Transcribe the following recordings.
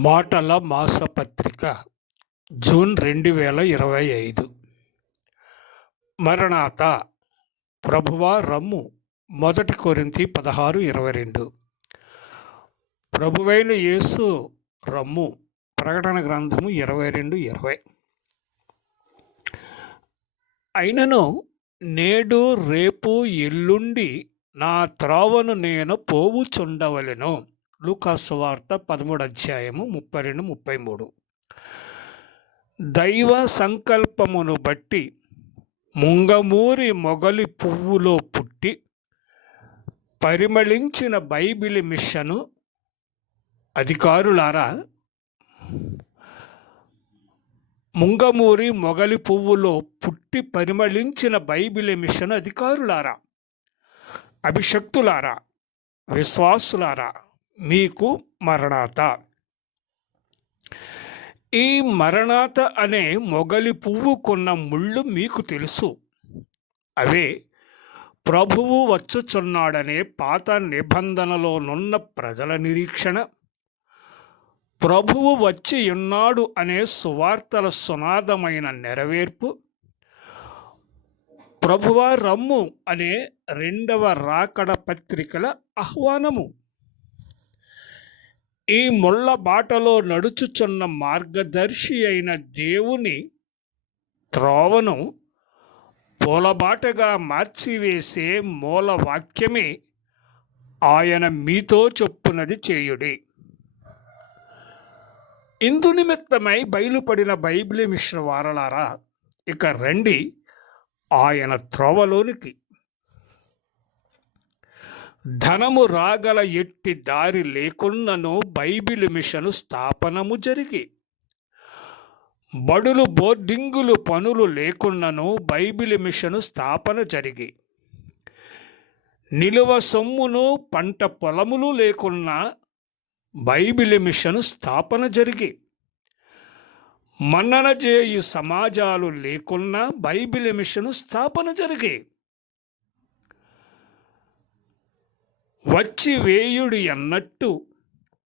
మాటల మాసపత్రిక జూన్ రెండు వేల ఇరవై ఐదు. మరణాత ప్రభువా రమ్ము మొదటి కొరింతి పదహారు ఇరవై రెండు. ప్రభువైన యేసు రమ్ము ప్రకటన గ్రంథము ఇరవై రెండు ఇరవై. అయినను నేడు రేపు ఎల్లుండి నా త్రావను నేను పోవుచుండవలెను. లూకాసు వార్త పదమూడు అధ్యాయము ముప్పై రెండు ముప్పై మూడు దైవ సంకల్పమును బట్టి ముంగమూరి మొగలి పువ్వులో పుట్టి పరిమళించిన బైబిల్ మిషను అధికారులారా ముంగమూరి మొగలి పువ్వులో పుట్టి పరిమళించిన బైబిల్ మిషన్ అధికారులారా అభిషక్తులారా విశ్వాసులారా మీకు మరణాత. ఈ మరణాత అనే మొగలి పువ్వుకున్న ముళ్ళు మీకు తెలుసు. అవే ప్రభువు వచ్చుచున్నాడనే పాత నిబంధనలోనున్న ప్రజల నిరీక్షణ. ప్రభువు వచ్చి ఉన్నాడు అనే సువార్తల సునాదమైన నెరవేర్పు. ప్రభువ రమ్ము అనే రెండవ రాకడ పత్రికల ఆహ్వానము. ఈ ముళ్ళ బాటలో నడుచుచున్న మార్గదర్శి అయిన దేవుని త్రోవను పూలబాటగా మార్చివేసే మూల వాక్యమే ఆయన మీతో చెప్పునది చేయుడి. ఇందు నిమిత్తమై బయలుపడిన బైబిల్ మిశ్ర వారలారా ఇక రండి ఆయన త్రోవలోనికి ధనము రాగల ఎట్టి దారి లేకున్నను బైబిల్ మిషను స్థాపనము జరిగి. బడులు బోర్డింగులు పనులు లేకున్నను బైబిల్ మిషను స్థాపన జరిగి. నిలువ సొమ్మును పంట పొలములు లేకున్నా బైబిల్ మిషను స్థాపన జరిగి. మన్నన చేయు సమాజాలు లేకున్నా బైబిల్ మిషను స్థాపన జరిగి. వచ్చి వేయుడి అన్నట్టు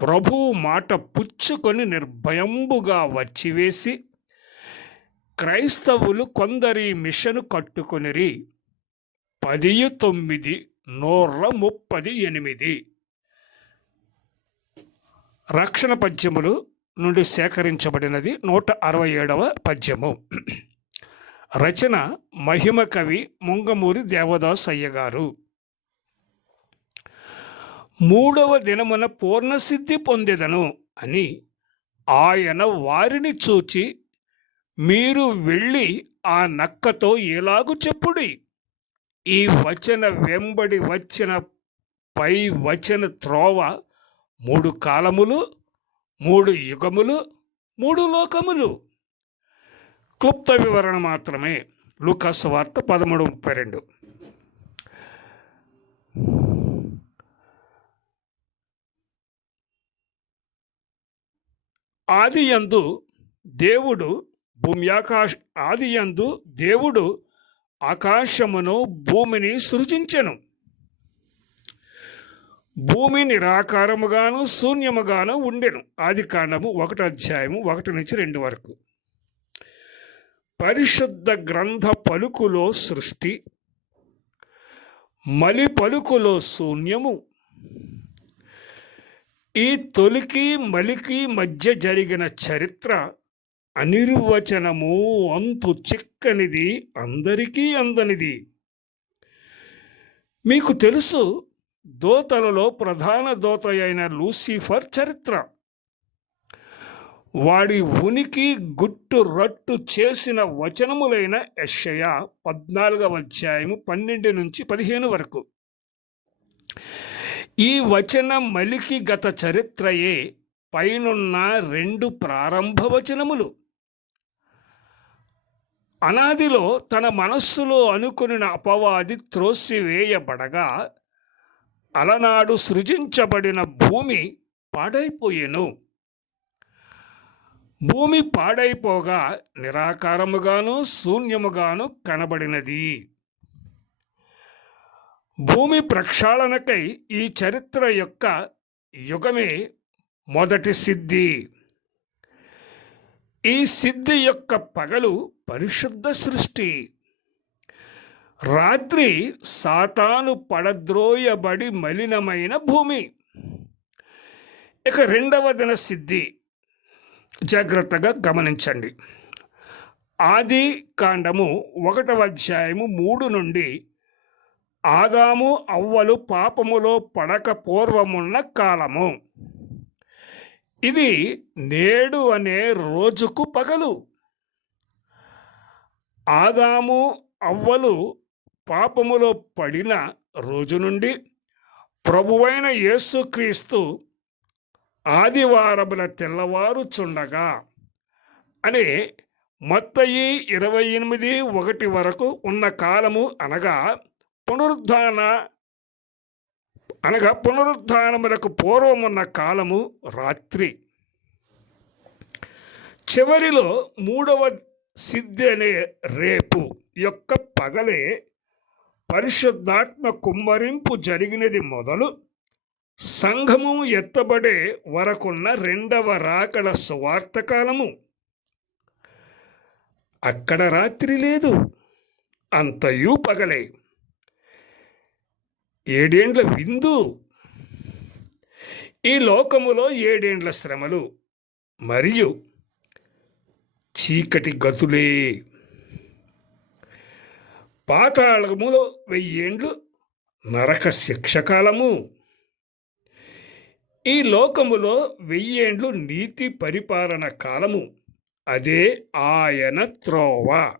ప్రభువు మాట పుచ్చుకొని నిర్భయంబుగా వచ్చివేసి క్రైస్తవులు కొందరి మిషను కట్టుకొనిరి. పదియు తొమ్మిది నూర్ల ముప్పది ఎనిమిది. రక్షణ పద్యములు నుండి సేకరించబడినది నూట అరవై ఏడవ పద్యము. రచన మహిమ కవి ముంగమూరి దేవదాస్ అయ్యగారు. మూడవ దినమున పూర్ణసిద్ధి పొందెదను అని ఆయన వారిని చూచి మీరు వెళ్ళి ఆ నక్కతో ఎలాగు చెప్పుడి? ఈ వచన వెంబడి వచ్చిన పై వచన త్రోవ మూడు కాలములు మూడు యుగములు మూడు లోకములు. క్లుప్త వివరణ మాత్రమే. లుకాస్ వార్త పదమూడు ముప్పై రెండు. ఆదియందు దేవుడు భూమి ఆకాశ ఆదియందు దేవుడు ఆకాశమును భూమిని సృజించెను. భూమి నిరాకారముగాను శూన్యముగాను ఉండెను. ఆది కాండము ఒకటి అధ్యాయము ఒకటి నుంచి రెండు వరకు. పరిశుద్ధ గ్రంథ పలుకులో సృష్టి మలి పలుకులో శూన్యము. ఈ తొలికి మలికి మధ్య జరిగిన చరిత్ర అనిర్వచనము అంతు చిక్కనిది అందరికీ అందనిది. మీకు తెలుసు దోతలలో ప్రధాన దోత అయిన లూసిఫర్ చరిత్ర. వాడి ఉనికి గుట్టు రట్టు చేసిన వచనములైన యషయ పద్నాలుగవ అధ్యాయము పన్నెండు నుంచి పదిహేను వరకు. ఈ వచన మలికి గత చరిత్రయే పైనున్న రెండు ప్రారంభ వచనములు. అనాదిలో తన మనస్సులో అనుకుని అపవాది త్రోసివేయబడగా అలనాడు సృజించబడిన భూమి పాడైపోయెను. భూమి పాడైపోగా నిరాకారముగాను శూన్యముగాను కనబడినది. భూమి ప్రక్షాళనకై ఈ చరిత్ర యొక్క యుగమే మొదటి సిద్ధి. ఈ సిద్ధి యొక్క పగలు పరిశుద్ధ సృష్టి. రాత్రి సాతాను పడద్రోయబడి మలినమైన భూమి. ఇక రెండవ దిన సిద్ధి. జాగ్రత్తగా గమనించండి. ఆది కాండము ఒకటవ అధ్యాయము మూడు నుండి ఆదాము అవ్వలు పాపములో పడక పూర్వమున్న కాలము. ఇది నేడు అనే రోజుకు పగలు. ఆదాము అవ్వలు పాపములో పడిన రోజు నుండి ప్రభువైన యేసుక్రీస్తు ఆదివారముల తెల్లవారుచుండగా అని మత్తయి ఇరవై ఎనిమిది ఒకటి వరకు ఉన్న కాలము అనగా పునరుద్ధాన అనగా పునరుద్ధానములకు పూర్వమున్న కాలము రాత్రి. చివరిలో మూడవ సిద్ధి అనే రేపు యొక్క పగలే పరిశుద్ధాత్మ కుమ్మరింపు జరిగినది మొదలు సంఘము ఎత్తబడే వరకున్న రెండవ రాకడ సువార్త కాలము. అక్కడ రాత్రి లేదు అంతయు పగలే. ఏడేండ్ల విందు. ఈ లోకములో ఏడేండ్ల శ్రమలు మరియు చీకటి గతులే. పాతాళములో వెయ్యేండ్లు నరక శిక్షకాలము. ఈ లోకములో వెయ్యేండ్లు నీతి పరిపాలన కాలము. అదే ఆయన త్రోవ.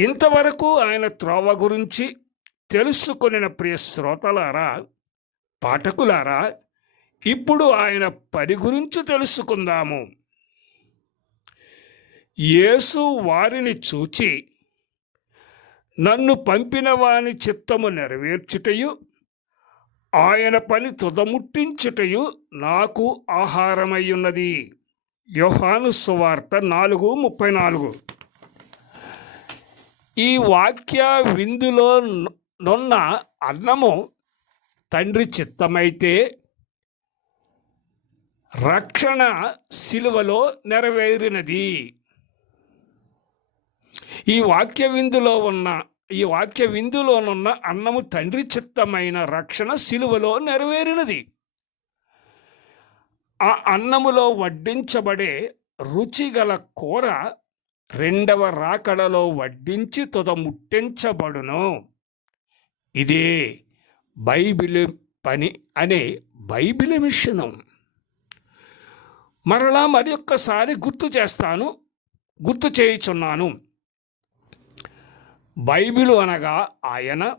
ఇంతవరకు ఆయన త్రోవ గురించి తెలుసుకొనిన ప్రియ శ్రోతలారా పాఠకులారా ఇప్పుడు ఆయన పని గురించి తెలుసుకుందాము. యేసు వారిని చూచి నన్ను పంపిన వాని చిత్తము నెరవేర్చుటయు ఆయన పని తుదముట్టించుటయు నాకు ఆహారమయ్యున్నది. యోహాను సువార్త నాలుగు ముప్పై నాలుగు. ఈ వాక్య విందులో నున్న అన్నము తండ్రి చిత్తమైతే రక్షణ శిలువలో నెరవేరినది. ఈ వాక్య విందులో ఉన్న ఈ వాక్య విందులోనున్న అన్నము తండ్రి చిత్తమైన రక్షణ శిలువలో నెరవేరినది. ఆ అన్నములో వడ్డించబడే రుచిగల కూర రెండవ రాకడలో వడ్డించి తుద ముట్టించబడును ఇదే బైబిల్ పని అనే బైబిల్ మిషను. మరలా మరి ఒక్కసారి గుర్తు చేస్తాను గుర్తు చేయుచున్నాను. బైబిలు అనగా ఆయన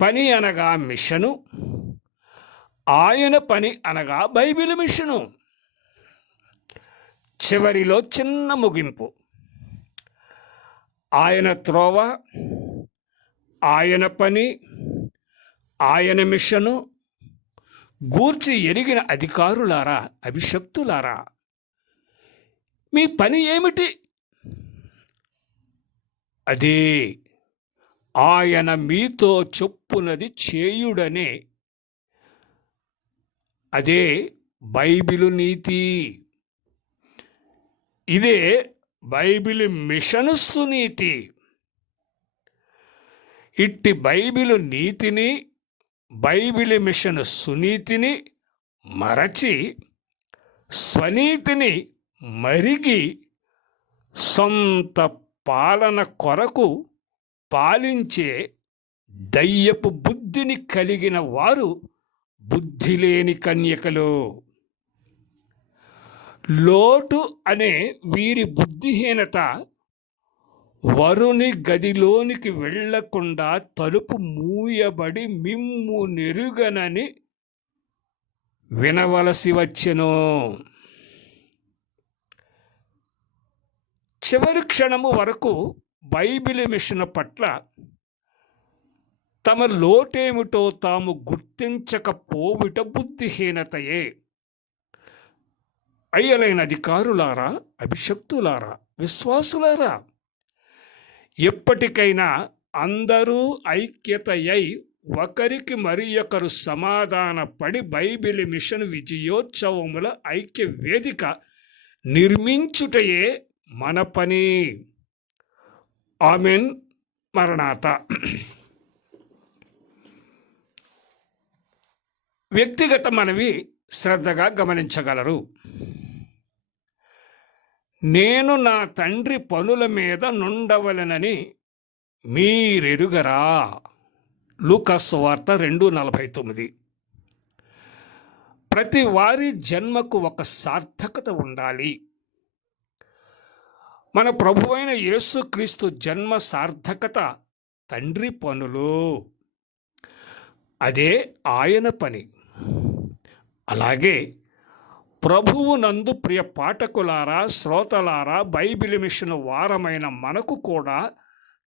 పని అనగా మిషను ఆయన పని అనగా బైబిల్ మిషను. చివరిలో చిన్న ముగింపు. ఆయన త్రోవ ఆయన పని ఆయన మిషను గూర్చి ఎరిగిన అధికారులారా అభిషక్తులారా మీ పని ఏమిటి? అదే ఆయన మీతో చెప్పునది చేయుడనే. అదే బైబిలు నీతి. ఇదే బైబిల్ మిషన్ సునీతి ఇట్టి బైబిలు నీతిని బైబిల్ మిషన్ సునీతిని మరచి స్వనీతిని మరిగి సొంత పాలన కొరకు పాలించే దయ్యపు బుద్ధిని కలిగిన వారు బుద్ధి లేని కన్యకలు. లోటు అనే వీరి బుద్ధిహీనత వరుని గదిలోనికి వెళ్ళకుండా తలుపు మూయబడి మిమ్ము నెరుగనని వినవలసి వచ్చెను. చివరి క్షణము వరకు బైబిల్ మిషన్ పట్ల తమ లోటేమిటో తాము గుర్తించకపోవిట బుద్ధిహీనతయే. అయ్యలైన అధికారులారా అభిషక్తులారా విశ్వాసులారా ఎప్పటికైనా అందరూ ఐక్యత అయి ఒకరికి మరి ఒకరు సమాధాన పడి బైబిల్ మిషన్ విజయోత్సవముల ఐక్య వేదిక నిర్మించుటయే మన పని. ఆమెన్. మరణాత. వ్యక్తిగత మనవి శ్రద్ధగా గమనించగలరు. నేను నా తండ్రి పనుల మీద నుండవలెనని మీరెరుగరా? లూకాస్ వార్త రెండు నలభై తొమ్మిది. ప్రతి వారి జన్మకు ఒక సార్థకత ఉండాలి. మన ప్రభువైన యేసుక్రీస్తు జన్మ సార్థకత తండ్రి పనులు. అదే ఆయన పని. అలాగే ప్రభువు నందు ప్రియ పాఠకులారా శ్రోతలారా బైబిల్ మిషన్ వారమైన మనకు కూడా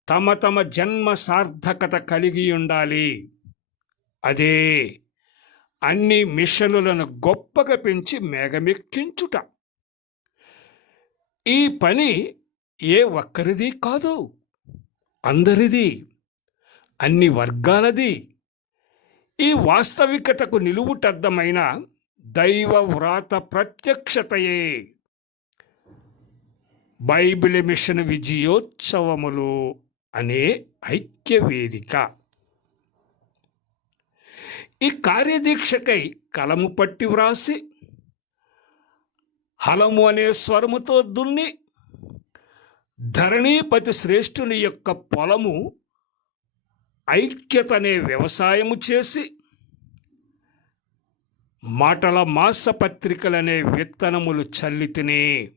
తమ తమ జన్మ సార్థకత కలిగి ఉండాలి. అదే అన్ని మిషనులను గొప్పగా పెంచి మేఘమెక్కించుట. ఈ పని ఏ ఒక్కరిది కాదు అందరిది అన్ని వర్గాలది. ఈ వాస్తవికతకు నిలువుటద్దమైన దైవ వ్రాత ప్రత్యక్షతయే. బైబిల్ మిషన్ విజయోత్సవములు అనే ఐక్య వేదిక ఈ కార్యదీక్షకై కలము పట్టి వ్రాసి హలము అనే స్వరముతో దున్ని ధరణీపతి శ్రేష్ఠుని యొక్క పొలము ఐక్యతనే వ్యవసాయము చేసి మాటల మాసపత్రికలనే విత్తనములు చల్లితిని.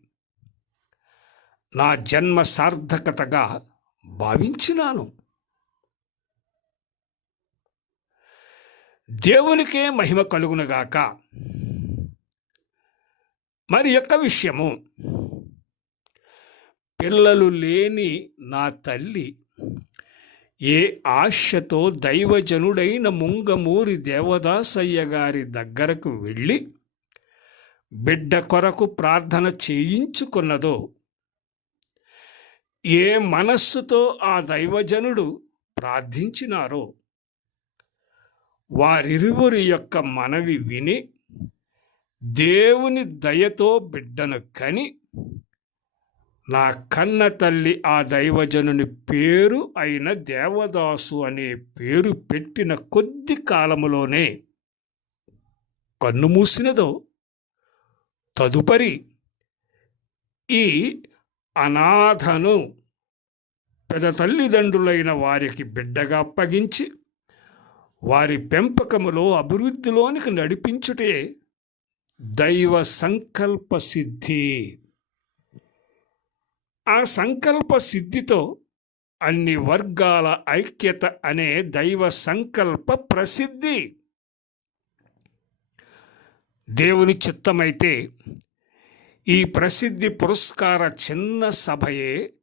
నా జన్మ సార్థకతగా భావించినాను. దేవునికే మహిమ కలుగునుగాక. మరి యొక్క విషయము పిల్లలు లేని నా తల్లి ఏ ఆశతో దైవజనుడైన ముంగమూరి దేవదాసయ్య గారి దగ్గరకు వెళ్ళి బిడ్డ కొరకు ప్రార్థన చేయించుకున్నదో ఏ మనస్సుతో ఆ దైవజనుడు ప్రార్థించినారో వారిరువురి యొక్క మనవి విని దేవుని దయతో బిడ్డను కని నా కన్న తల్లి ఆ దైవజనుని పేరు అయిన దేవదాసు అనే పేరు పెట్టిన కొద్ది కాలములోనే కన్ను మూసినదో తదుపరి ఈ అనాథను పెద తల్లిదండ్రులైన వారికి బిడ్డగా అప్పగించి వారి పెంపకములో అభివృద్ధిలోనికి నడిపించుటే దైవ సంకల్ప సిద్ధి. ఆ సంకల్ప సిద్ధితో అన్ని వర్గాల ఐక్యత అనే దైవ సంకల్ప ప్రసిద్ధి. దేవుని చిత్తమైతే ఈ ప్రసిద్ధి పురస్కార చిన్న సభయే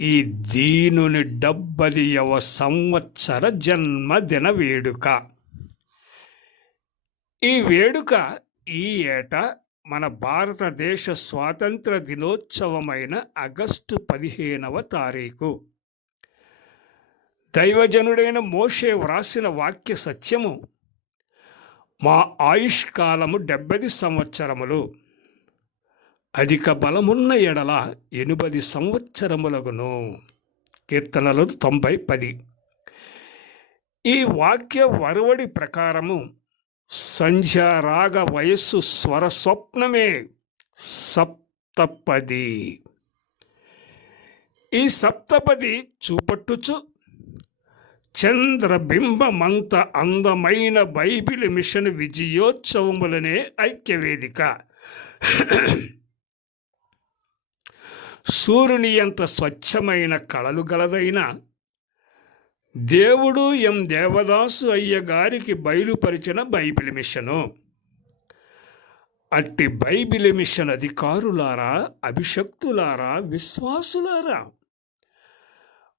ఈ దీనుని డెబ్బదియవ సంవత్సర జన్మదిన వేడుక. ఈ వేడుక ఈ ఏటా మన భారతదేశ స్వాతంత్ర దినోత్సవమైన ఆగస్టు పదిహేనవ తారీఖు. దైవజనుడైన మోషే వ్రాసిన వాక్య సత్యము మా ఆయుష్కాలము డెబ్బది సంవత్సరములు. అధిక బలమున్న ఎడల ఎనిమిది సంవత్సరములగును. కీర్తనలు తొంభై పది. ఈ వాక్య వరవడి ప్రకారము సంధ్యారాగ వయస్సు స్వర స్వప్నమే సప్తపది. ఈ సప్తపది చూపట్టుచు చంద్రబింబమంత అందమైన బైబిల్ మిషన్ విజయోత్సవములనే ఐక్యవేదిక. సూర్యుని ఎంత స్వచ్ఛమైన కళలు గలదైన దేవుడు ఎం దేవదాసు అయ్య గారికి బయలుపరిచిన బైబిల్ మిషను. అట్టి బైబిల్ మిషన్ అధికారులారా అభిషక్తులారా విశ్వాసులారా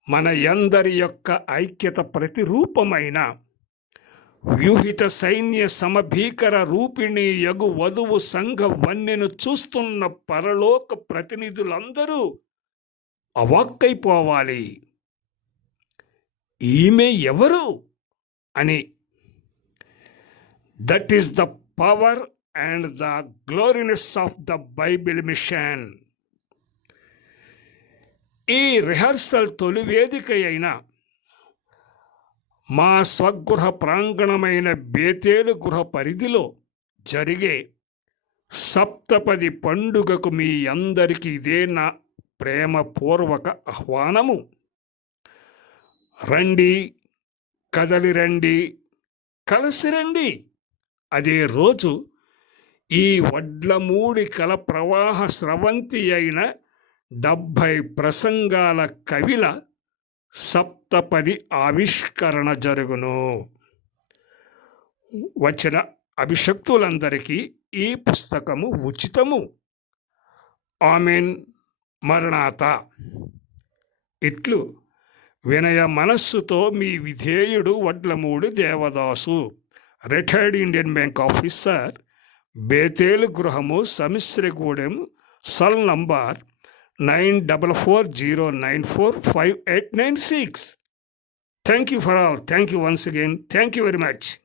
మన ఎందరి యొక్క ఐక్యత ప్రతిరూపమైన వ్యూహిత సైన్య సమభీకర రూపిణి యగు వధువు సంఘ వన్నెను చూస్తున్న పరలోక ప్రతినిధులందరూ అవాక్కైపోవాలి. ఈమె ఎవరు? అని. That is the power and the gloriness of the bible mission ఈ రిహర్సల్ తొలి వేదిక అయిన మా స్వగృహ ప్రాంగణమైన బేతేలు గృహ పరిధిలో జరిగే సప్తపది పండుగకు మీ అందరికీ ఇదే నా ప్రేమపూర్వక ఆహ్వానము. రండి కదలి రండి కలిసి రండి. అదే రోజు ఈ వడ్లమూడి కల ప్రవాహ స్రవంతి అయిన డెబ్భై ప్రసంగాల కవిల సప్తపది ఆవిష్కరణ జరుగును. వచ్చిన అభిషక్తులందరికీ ఈ పుస్తకము ఉచితము. ఆమెన్. మరణాత. ఇట్లు వినయ మనస్సుతో మీ విధేయుడు Vadlamudi Devadasu. Retired Indian bank officer. Bethel గృహము Samisragudem cell number nine double four zero nine four five eight nine six. Thank you for all. Thank you once again. Thank you very much.